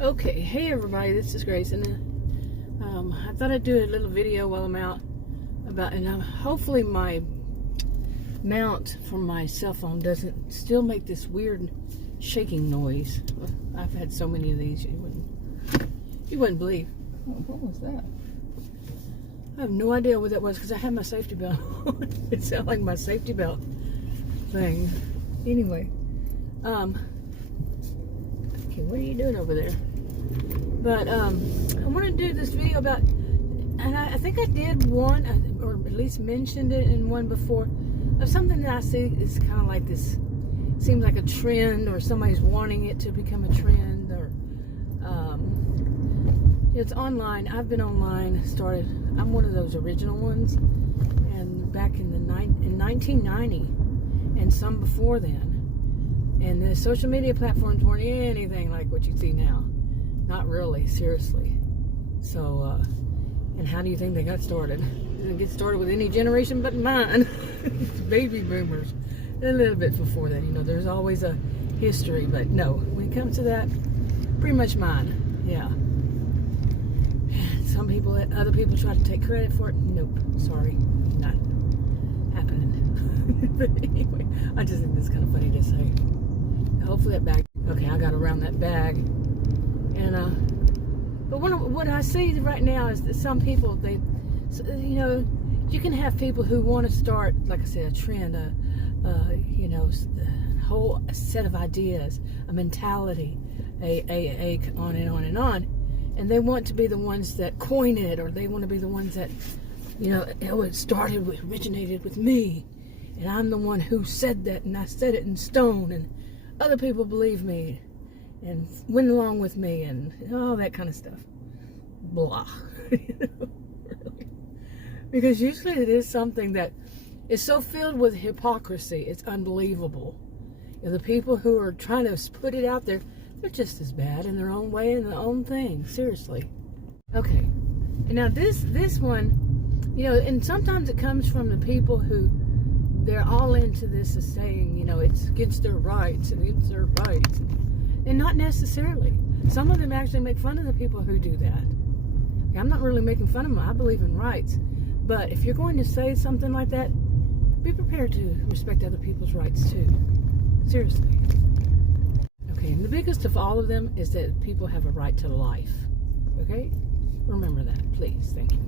Okay, hey everybody, this is Grace, and I thought I'd do a little video while I'm out about, and hopefully my mount from my cell phone doesn't still make this weird shaking noise. I've had so many of these, you wouldn't believe. Oh, what was that? I have no idea what that was because I had my safety belt on. It sounded like my safety belt thing. Anyway, okay, what are you doing over there? But I want to do this video about, and I think I did one, or at least mentioned it in one before, of something that I see is kind of like this, seems like a trend, or somebody's wanting it to become a trend, or it's online. I've been online, I'm one of those original ones, and back in 1990, and some before then, and the social media platforms weren't anything like what you see now. Not really, seriously. So, and how do you think they got started? They didn't get started with any generation but mine. It's baby boomers. A little bit before that, there's always a history, but no, when it comes to that, pretty much mine, yeah. Some people, other people try to take credit for it. Nope, sorry, not happening. But anyway, I just think that's kind of funny to say. Hopefully that bag, okay, I got around that bag. And, but what I see right now is that some people, you can have people who want to start, like I said, a trend, a whole set of ideas, a mentality, on and on and on. And they want to be the ones that coin it, or they want to be the ones that, it originated with me. And I'm the one who said that, and I said it in stone, and other people believe me and went along with me, and all that kind of stuff. Blah. Really. Because usually it is something that is so filled with hypocrisy, it's unbelievable. The people who are trying to put it out there, they're just as bad in their own way and their own thing. Seriously. Okay. And now this one, and sometimes it comes from the people who, they're all into this as saying, it's against their rights and against their rights. And not necessarily. Some of them actually make fun of the people who do that. I'm not really making fun of them. I believe in rights. But if you're going to say something like that, be prepared to respect other people's rights too. Seriously. Okay, and the biggest of all of them is that people have a right to life. Okay? Remember that, please. Thank you.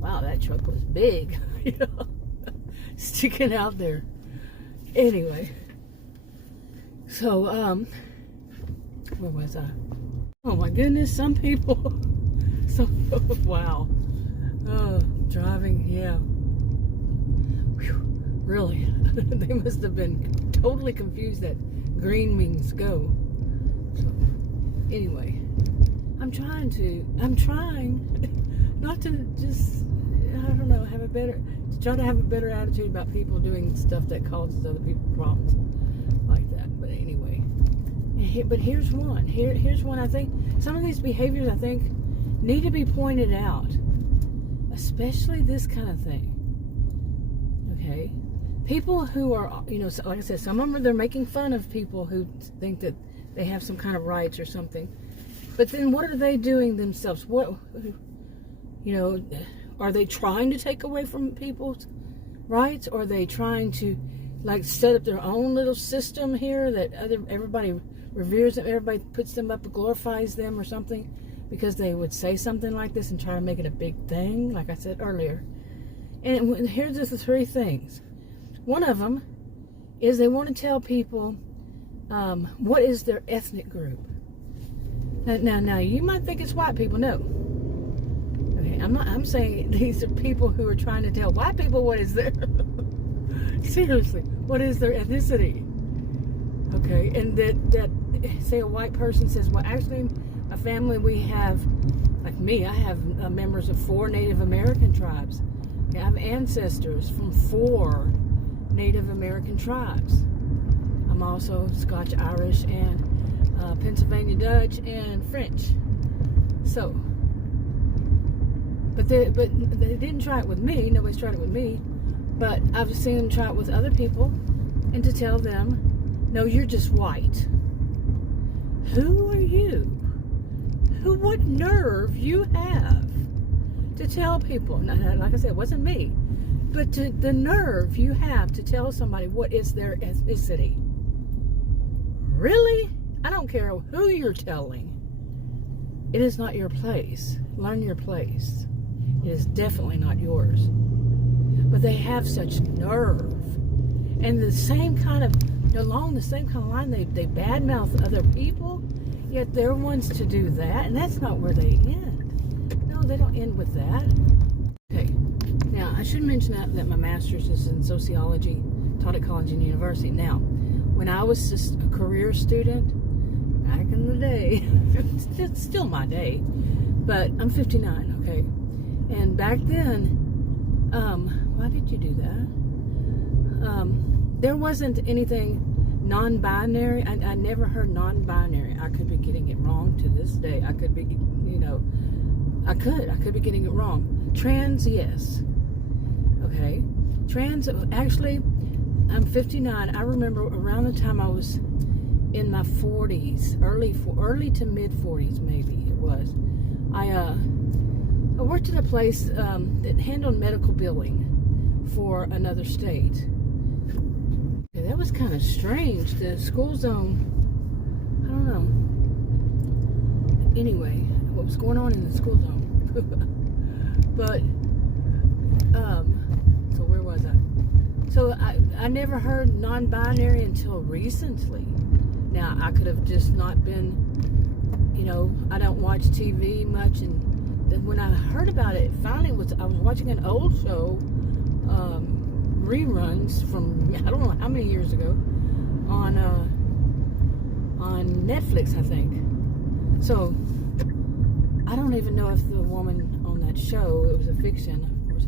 Wow, that truck was big. Sticking out there. Anyway. So, where was I? Oh my goodness, some people, wow. Driving, yeah. Whew, really, they must have been totally confused that green means go. So, anyway, I'm trying not to just, I don't know, try to have a better attitude about people doing stuff that causes other people problems like that. But anyway. But here's one. Here's one. I think some of these behaviors, I think, need to be pointed out, especially this kind of thing. Okay, people who are, like I said, some of them they're making fun of people who think that they have some kind of rights or something. But then, what are they doing themselves? What, are they trying to take away from people's rights? Or are they trying to, like, set up their own little system here that everybody reveres them, everybody puts them up, glorifies them or something, because they would say something like this and try to make it a big thing, like I said earlier. And here's just the three things. One of them is they want to tell people what is their ethnic group. Now, you might think it's white people. No. Okay, I'm saying these are people who are trying to tell white people what is their, seriously, what is their ethnicity. Okay, and that say a white person says, well, actually, my family, we have, like me, I have members of 4 Native American tribes. I have ancestors from 4 Native American tribes. I'm also Scotch, Irish, and Pennsylvania Dutch, and French. So, but they didn't try it with me. Nobody's tried it with me. But I've seen them try it with other people, and to tell them, no, you're just white. Who are you? nerve you have to tell people, like I said, it wasn't me, but the nerve you have to tell somebody what is their ethnicity. Really? I don't care who you're telling. It is not your place. Learn your place. It is definitely not yours. But they have such nerve. And along the same kind of line, they badmouth other people, yet they're ones to do that, and that's not where they end. No, they don't end with that. Okay, now I should mention that my master's is in sociology, taught at college and university. Now, when I was just a career student, back in the day, it's still my day, but I'm 59, okay? And back then, why did you do that? There wasn't anything non-binary. I never heard non-binary. I could be getting it wrong to this day. I could be, I could be getting it wrong. Trans, yes. Okay. Trans, actually, I'm 59. I remember around the time I was in my 40s, early to mid 40s, maybe it was. I worked at a place that handled medical billing for another state. Okay, that was kind of strange. The school zone, I don't know. Anyway, what was going on in the school zone? But, so where was I? So I never heard non-binary until recently. Now, I could have just not been, I don't watch TV much, and then when I heard about it, finally I was watching an old show, reruns from, I don't know how many years ago, on Netflix, I think. So, I don't even know if the woman on that show, it was a fiction, of course,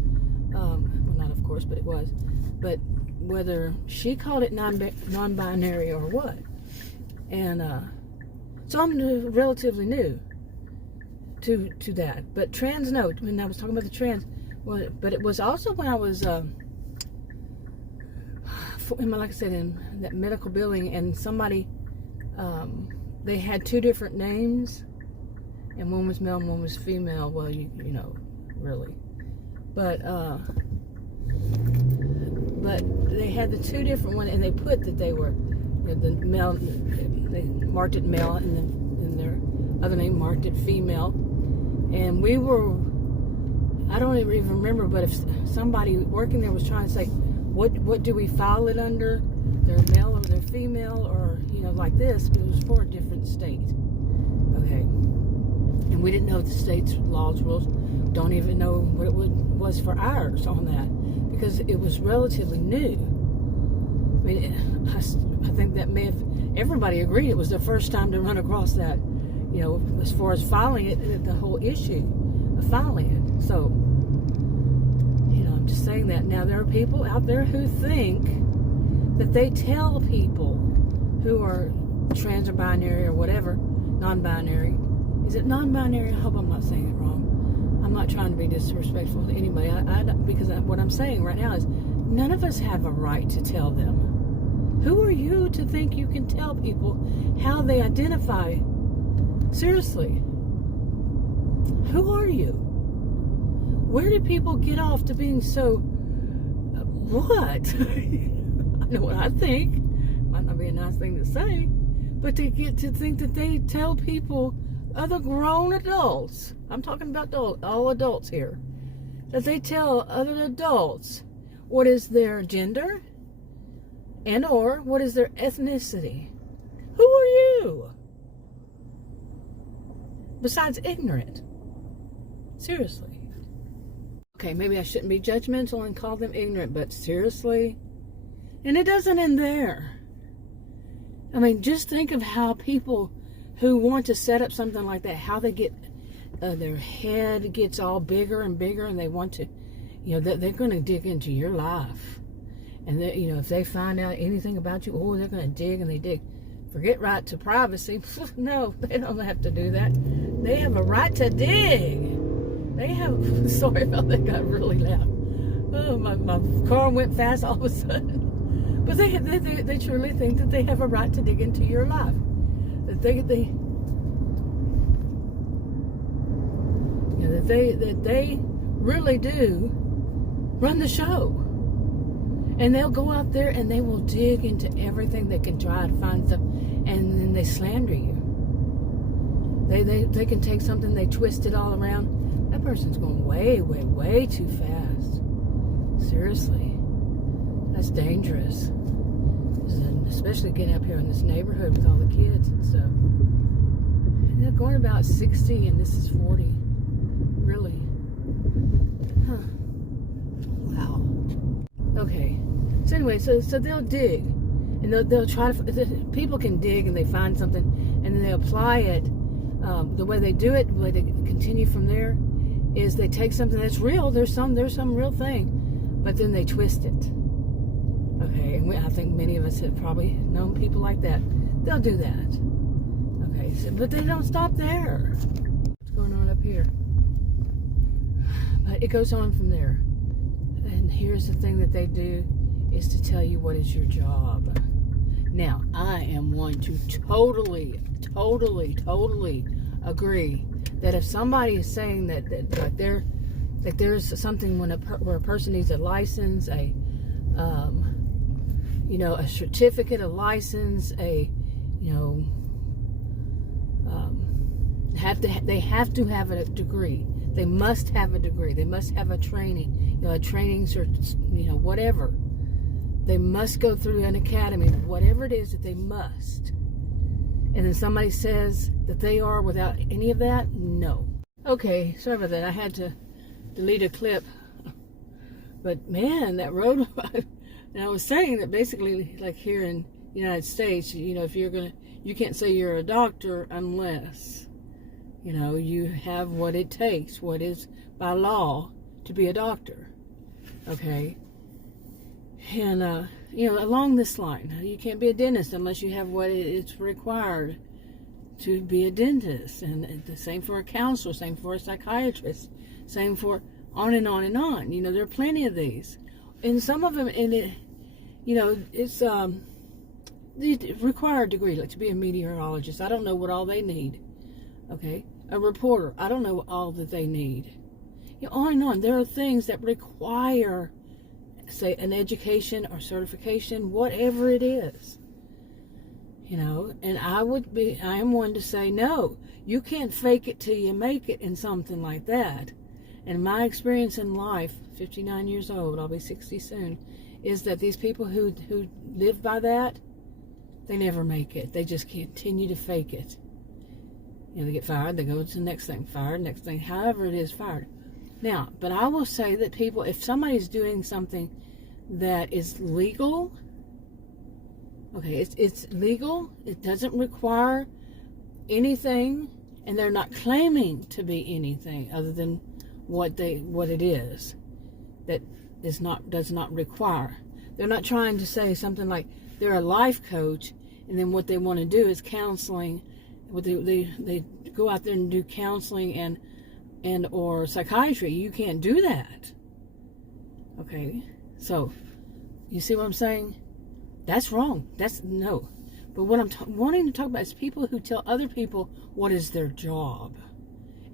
well, not of course, but it was, but whether she called it non-binary or what. And so I'm relatively new to that. But trans, no, when I was talking about the trans, well, but it was also when I was, like I said, in that medical billing, and somebody, they had two different names, and one was male and one was female. Well, you know, really. But they had the two different ones, and they put that they were, the male, they marked it male, and then their other name marked it female. And we were, I don't even remember, but if somebody working there was trying to say, what do we file it under? They're male or they're female, or, like this, but it was for a different state. Okay. And we didn't know the state's laws, rules. Don't even know what it was for ours on that, because it was relatively new. I mean, I think that may have, everybody agreed it was the first time to run across that, as far as filing it, the whole issue of filing it. So, I'm just saying that. Now, there are people out there who think that they tell people who are trans or binary or whatever, non-binary. Is it non-binary? I hope I'm not saying it wrong. I'm not trying to be disrespectful to anybody, because what I'm saying right now is none of us have a right to tell them. Who are you to think you can tell people how they identify? Seriously. Who are you? Where do people get off to being so... what? I know what I think. Might not be a nice thing to say. But they get to think that they tell people, other grown adults, I'm talking about all adults here, that they tell other adults what is their gender and or what is their ethnicity. Who are you? Besides ignorant. Seriously. Okay, maybe I shouldn't be judgmental and call them ignorant, but seriously? And it doesn't end there. I mean, just think of how people who want to set up something like that, how they get, their head gets all bigger and bigger, and they want to, they're going to dig into your life. And, if they find out anything about you, they're going to dig, and they dig. Forget right to privacy. No, they don't have to do that. They have a right to dig. They have, sorry about that, got really loud. Oh, my car went fast all of a sudden. But they truly think that they have a right to dig into your life. That they that they really do run the show. And they'll go out there and they will dig into everything they can try to find stuff, and then they slander you. They can take something, they twist it all around. That person's going way, way, way too fast. Seriously. That's dangerous. And especially getting up here in this neighborhood with all the kids and stuff. And they're going about 60 and this is 40. Really. Huh. Wow. Okay. So anyway, so they'll dig. And they'll try to... People can dig and they find something and then they apply it. The way they do it, the way they continue from there, is they take something that's real. There's some real thing, but then they twist it. Okay, and I think many of us have probably known people like that. They'll do that. Okay, so, but they don't stop there. What's going on up here? But it goes on from there. And here's the thing that they do, is to tell you what is your job. Now, I am one to totally agree that if somebody is saying that like there's something where a person needs a license, a certificate, a license, they have to have a degree. They must have a degree. They must have a training, a training cert, whatever. They must go through an academy, whatever it is that they must. And then somebody says that they are without any of that? No. Okay, sorry about that. I had to delete a clip. But man, that road, and I was saying that basically, like here in the United States, if you can't say you're a doctor unless, you have what it takes, what is by law to be a doctor. Okay? And, along this line, you can't be a dentist unless you have what it's required to be a dentist. And the same for a counselor, same for a psychiatrist, same for on and on and on. There are plenty of these. And some of them, it's the required degree, like to be a meteorologist. I don't know what all they need. Okay? A reporter, I don't know all that they need. On and on. There are things that require, say, an education or certification, whatever it is. And I am one to say, no, you can't fake it till you make it in something like that. And my experience in life, 59 years old, I'll be 60 soon, is that these people who live by that, they never make it. They just continue to fake it. They get fired, they go to the next thing, fired, next thing, however it is, fired. Now, but I will say that people, if somebody's doing something that is legal, okay, it's legal, it doesn't require anything, and they're not claiming to be anything other than what it is, that does not require. They're not trying to say something like they're a life coach, and then what they want to do is counseling. They go out there and do counseling and or psychiatry. You can't do that. Okay, so you see what I'm saying? That's wrong. That's no. But what I'm wanting to talk about is people who tell other people what is their job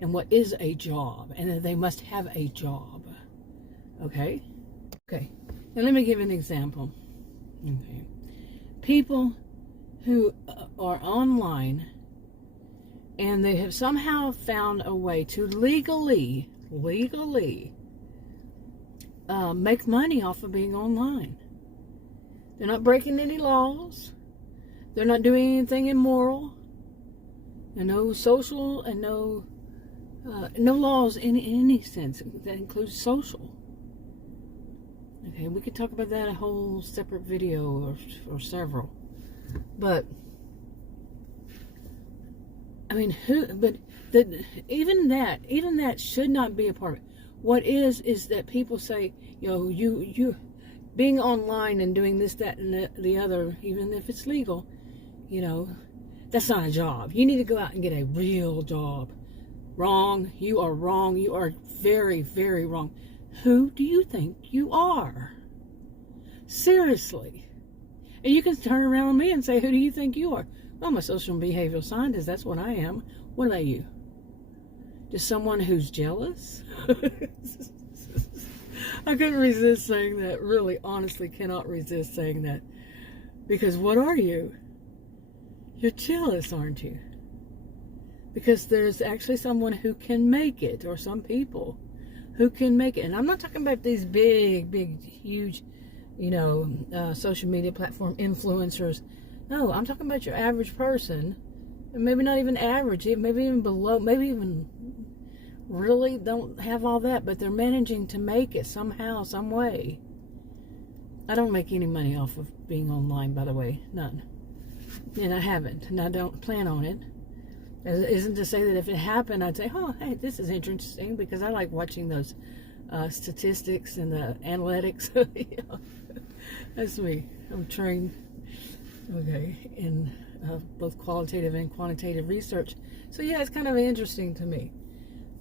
and what is a job, and that they must have a job. Okay? Okay. Now let me give you an example. Okay. People who are online and they have somehow found a way to legally make money off of being online. They're not breaking any laws. They're not doing anything immoral. And no social and no laws in any sense. That includes social. Okay, we could talk about that a whole separate video or several. But I mean, even that should not be a part of it. What is that people say, you being online and doing this, that, and the other, even if it's legal, that's not a job. You need to go out and get a real job. Wrong. You are wrong. You are very, very wrong. Who do you think you are? Seriously. And you can turn around on me and say, who do you think you are? Well, I'm a social and behavioral scientist. That's what I am. What about you? Just someone who's jealous? I couldn't resist saying that. Really, honestly, cannot resist saying that. Because what are you? You're jealous, aren't you? Because there's actually someone who can make it, or some people who can make it. And I'm not talking about these big, huge, social media platform influencers. No, I'm talking about your average person. And maybe not even average, maybe even below, maybe even really don't have all that, but they're managing to make it somehow, some way. I don't make any money off of being online, by the way. None. And I haven't. And I don't plan on it. It isn't to say that if it happened, I'd say, oh, hey, this is interesting, because I like watching those statistics and the analytics. That's me. I'm trained, in both qualitative and quantitative research. So yeah, it's kind of interesting to me.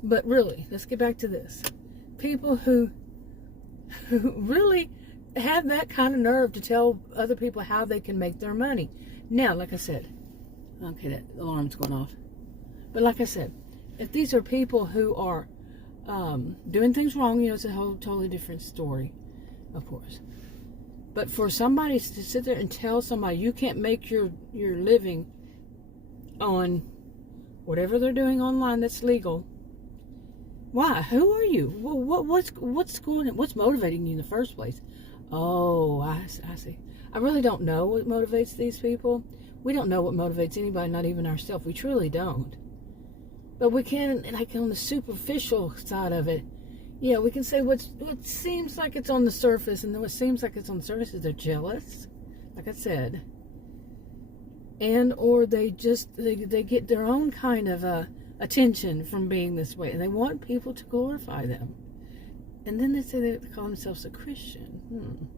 But really, let's get back to this. People who really have that kind of nerve to tell other people how they can make their money. Now, like I said, okay, that alarm's going off. But like I said, if these are people who are doing things wrong, it's a whole totally different story, of course. But for somebody to sit there and tell somebody you can't make your living on whatever they're doing online that's legal, why? Who are you? Well, what's going on? What's motivating you in the first place? Oh, I see. I really don't know what motivates these people. We don't know what motivates anybody, not even ourselves. We truly don't. But we can, like on the superficial side of it, yeah, we can say what seems like it's on the surface, and then what seems like it's on the surface is they're jealous, like I said, and or they get their own kind of attention from being this way, and they want people to glorify them. And then they say they call themselves a Christian.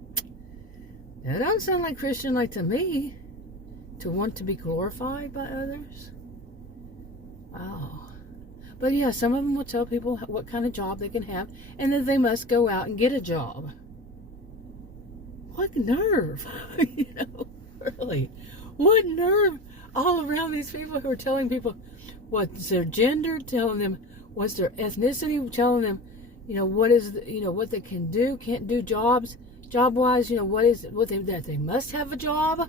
That doesn't sound like Christian, like to me, to want to be glorified by others. Wow. But yeah, some of them will tell people what kind of job they can have, and that they must go out and get a job. What nerve? Really. What nerve all around these people who are telling people what's their gender, telling them what's their ethnicity, telling them, what is, what they can do, can't do job-wise, that they must have a job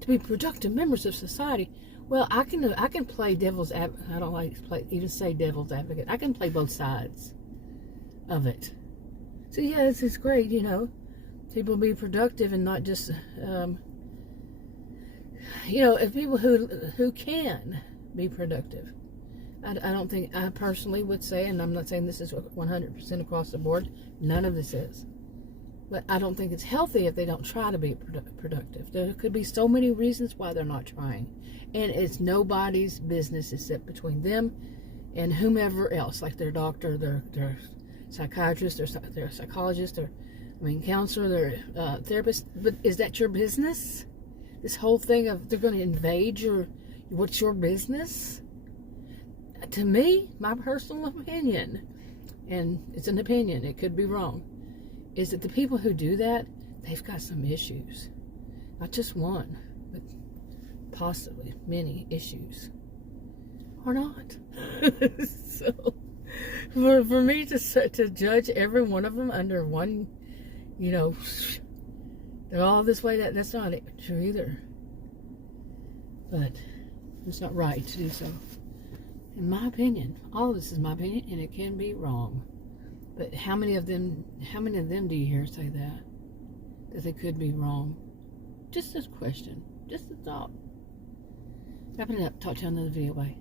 to be productive members of society. Well, I can play devil's advocate. I don't like to even say devil's advocate. I can play both sides of it. So yeah, this is great, people be productive and not just, if people who can be productive. I don't think, I personally would say, and I'm not saying this is 100% across the board, none of this is. But I don't think it's healthy if they don't try to be productive. There could be so many reasons why they're not trying. And it's nobody's business except between them and whomever else, like their doctor, their psychiatrist, their psychologist, counselor, their therapist. But is that your business? This whole thing of they're going to invade what's your business? To me, my personal opinion, and it's an opinion, it could be wrong, is that the people who do that, they've got some issues. Not just one, but possibly many issues. Or not. So, for me to judge every one of them under one, they're all this way, that's not true either. But it's not right to do so. In my opinion, all of this is my opinion, and it can be wrong. But how many of them do you hear say that they could be wrong? Just a question, just a thought. Wrapping it up. Talk to you on another video. Bye.